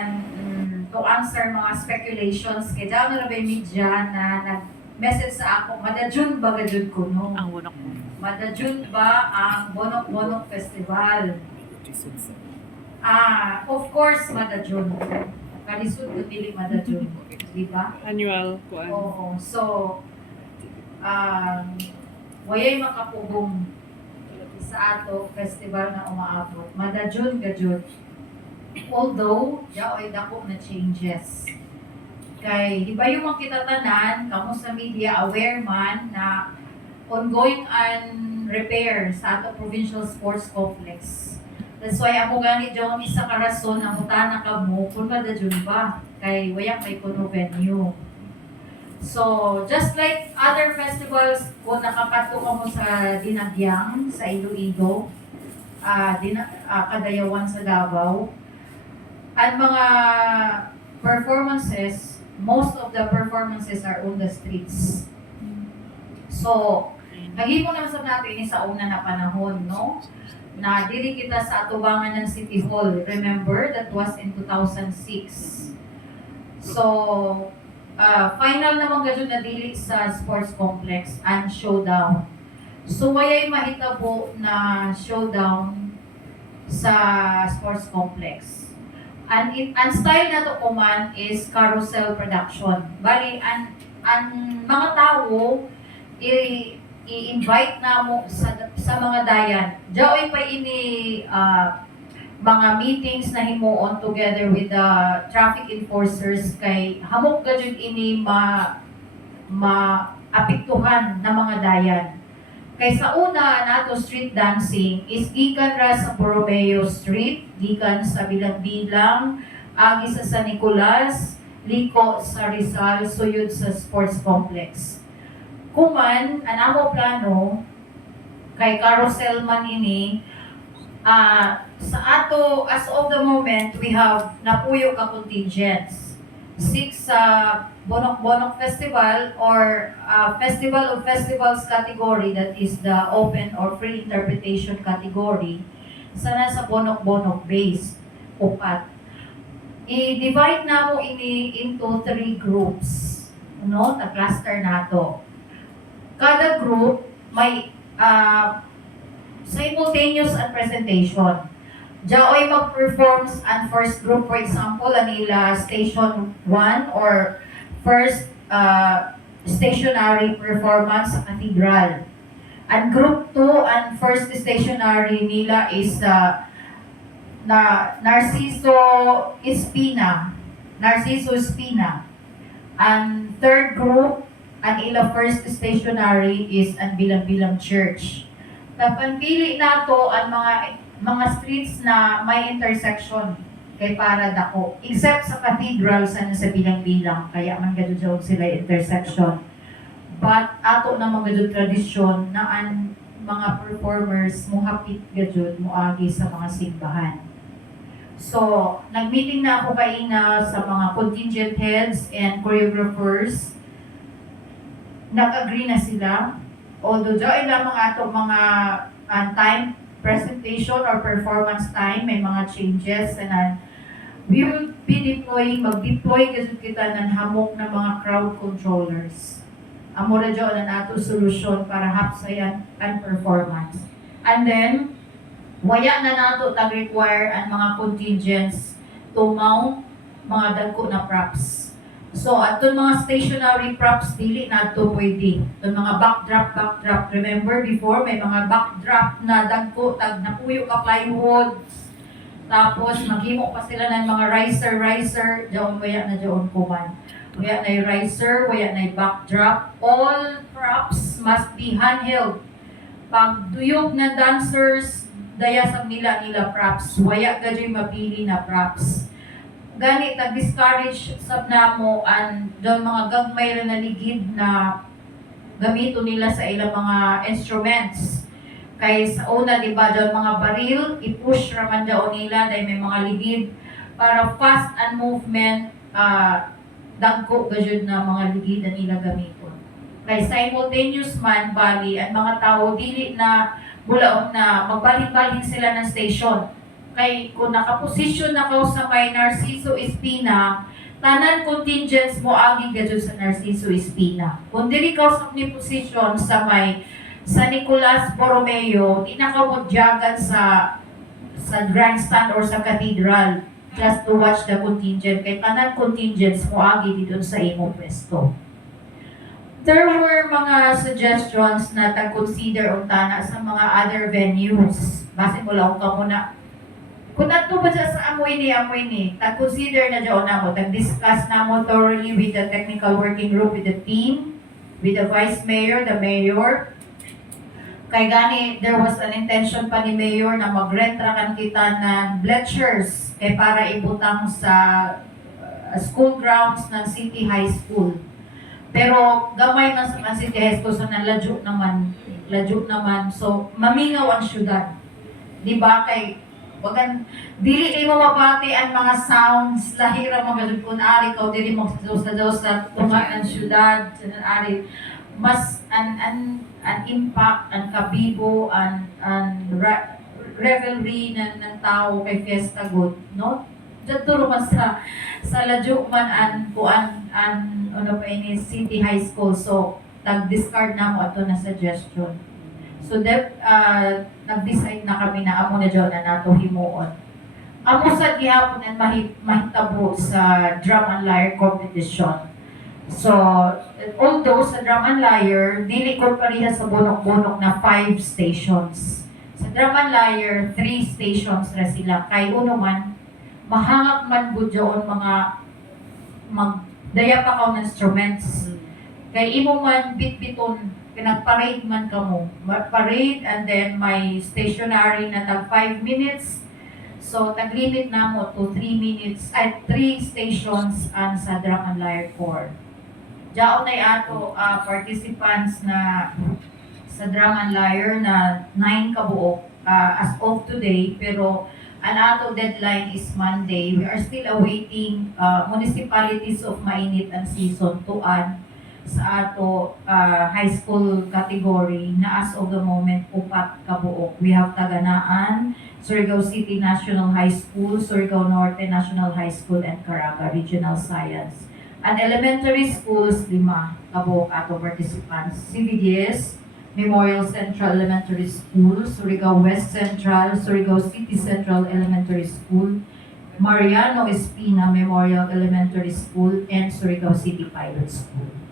mm, to answer mga speculations kay Jano na media na nag-message sa ako, madajun ba gajud ko no? Ang bunok mo. Madajun ba ang Bonok Bonok Festival? Ah, of course, madajun. Kalisod ko dili madajun. Di ba? Annual kuan. Oo. So, um, wayay makapugong sa ato festival na umaabot. Madajun gajud. Although, yaoy dako na changes. Kay, di ba yung mga kitatanan, kamo sa media, aware man na ongoing and repair sa ato provincial sports complex. That's why ako gani dyan isa ka rason ang utana ka mo kung madajun ba kay wayang may kuno venue. So, just like other festivals, kung nakapato ka mo sa Dinagyang, sa Iloilo, ah dina, ah, Kadayawan sa Davao, at mga performances, most of the performances are on the streets. So, Naging naman sa natin sa una na panahon, no? Na dili kita sa atubangan ng City Hall. Remember, that was in 2006. So, uh, final naman gadyo na dili sa sports complex and showdown. So, mayay mahitabo na showdown sa sports complex. It, ang style na to kuman is carousel production. Bali, ang, ang mga tao, i, i-invite na mo sa, sa mga dayan. Diyoy pa ini ah, mga meetings na himuon together with the traffic enforcers kay hamok gajud ini ma maapektuhan na mga dayan. Kay sa una nato street dancing is gikan ra sa Borromeo Street, gikan sa Bilang-Bilang, agi sa San Nicolas, liko sa Rizal, suyod sa sports complex. Kuman anamo plano kay carousel man ini ah sa ato as of the moment we have napuyo ka contingents six sa Bonok Bonok Festival or ah, Festival of Festivals category that is the open or free interpretation category sa nasa Bonok Bonok base upat i-divide na mo ini into three groups no ta cluster nato kada group may uh, simultaneous and presentation. Jaoy mag-performs ang first group, for example, anila station 1 or first uh, stationary performance sa cathedral. And group 2 and first stationary nila is uh, na Narciso Espina. Narciso Espina. And third group ang ila first stationary is ang bilang-bilang church. Tapanpili nato ang mga mga streets na may intersection kay para dako. Except sa cathedral sa sa bilang-bilang, kaya man gadto sila intersection. But ato na mga tradisyon na ang mga performers mo hapit gadto moagi sa mga simbahan. So, nag-meeting na ako kaina sa mga contingent heads and choreographers nag-agree na sila. Although dyan lamang ato mga uh, time presentation or performance time, may mga changes and uh, we will be deploying, mag-deploy kasi kita ng hamok ng mga crowd controllers. Amo na dyan ang ato solusyon para hapsayan ang performance. And then, waya na nato tag-require ang mga contingents to mount mga dagko na props. So, atong mga stationary props, dili na ito pwede. Itong mga backdrop, backdrop. Remember before, may mga backdrop na dagko, tag napuyo ka plywood. Tapos, maghimo pa sila ng mga riser, riser. Diyan, waya na diyan kuman. Waya na riser, waya na backdrop. All props must be handheld. Pag duyog na dancers, daya sa nila nila props. Waya ka mapili na props gani tag discourage sab namo doon mga gagmay na ligid na gamito nila sa ilang mga instruments. Kay sa una di ba doon mga baril i-push ra man daw nila dahil may mga ligid para fast and movement uh, dagko gajud na mga ligid na nila gamiton. Kay simultaneous man bali ang mga tao dili na bulaon na magbalik-balik sila ng station kay kung nakaposisyon na ko sa may Narciso Espina, tanan contingents mo agi gadyo sa Narciso Espina. Kung dili ka sa ni position sa may sa Nicolas Borromeo, di na ka sa sa grandstand or sa cathedral just to watch the contingent. Kay tanan contingents mo agi dito sa imo pwesto. There were mga suggestions na tag-consider ang tana sa mga other venues. Base mo lang ka muna. Kung nato ba siya sa amoy ni amoy ni, tag-consider na dyan na mo, tag-discuss na mo thoroughly with the technical working group, with the team, with the vice mayor, the mayor. Kay gani, there was an intention pa ni mayor na mag-rent ra kan kita ng bleachers kay para ibutang sa uh, school grounds ng City High School. Pero gamay man sa City High School so naladyo naman, ladyo naman. So mamingaw ang syudad. Di ba kay wagan dili kay mo mabati ang mga sounds lahira mga kun ari ko dili mo sa sa sa tunga ng syudad sa ari. Mas an an an impact an kabibo an an re- revelry ng ng tao kay Fiesta Good no? Dito man sa sa Ladyo man an kuan an ano pa ini City High School. So nag-discard na mo ato na suggestion So that uh, nag-decide na kami na amo na dyan na nato himuon. Amo sa gihapon mahit mahitabo sa drum and lyre competition. So, although sa drum and lyre, dili ko pareha sa bunok-bunok na five stations. Sa drum and lyre, three stations na sila. Kay uno man, mahangak man dyan mga magdaya pa ka ng instruments. Kay imo man bit-biton pinag-parade man kamo. Parade and then may stationary na tag 5 minutes. So tag-limit na mo to 3 minutes at 3 stations ang sa and lyre corps. Diyaon ay ato ah, participants na sa and lyre na 9 kabuok ah, as of today pero ang ato deadline is Monday. We are still awaiting ah, municipalities of Mainit and Season add sa ato ah, high school category na as of the moment upat kabuok. We have Taganaan, Surigao City National High School, Surigao Norte National High School, and Caraga Regional Science. At elementary schools, lima kabuok ato participants. CBDS, Memorial Central Elementary School, Surigao West Central, Surigao City Central Elementary School, Mariano Espina Memorial Elementary School, and Surigao City Pilot School.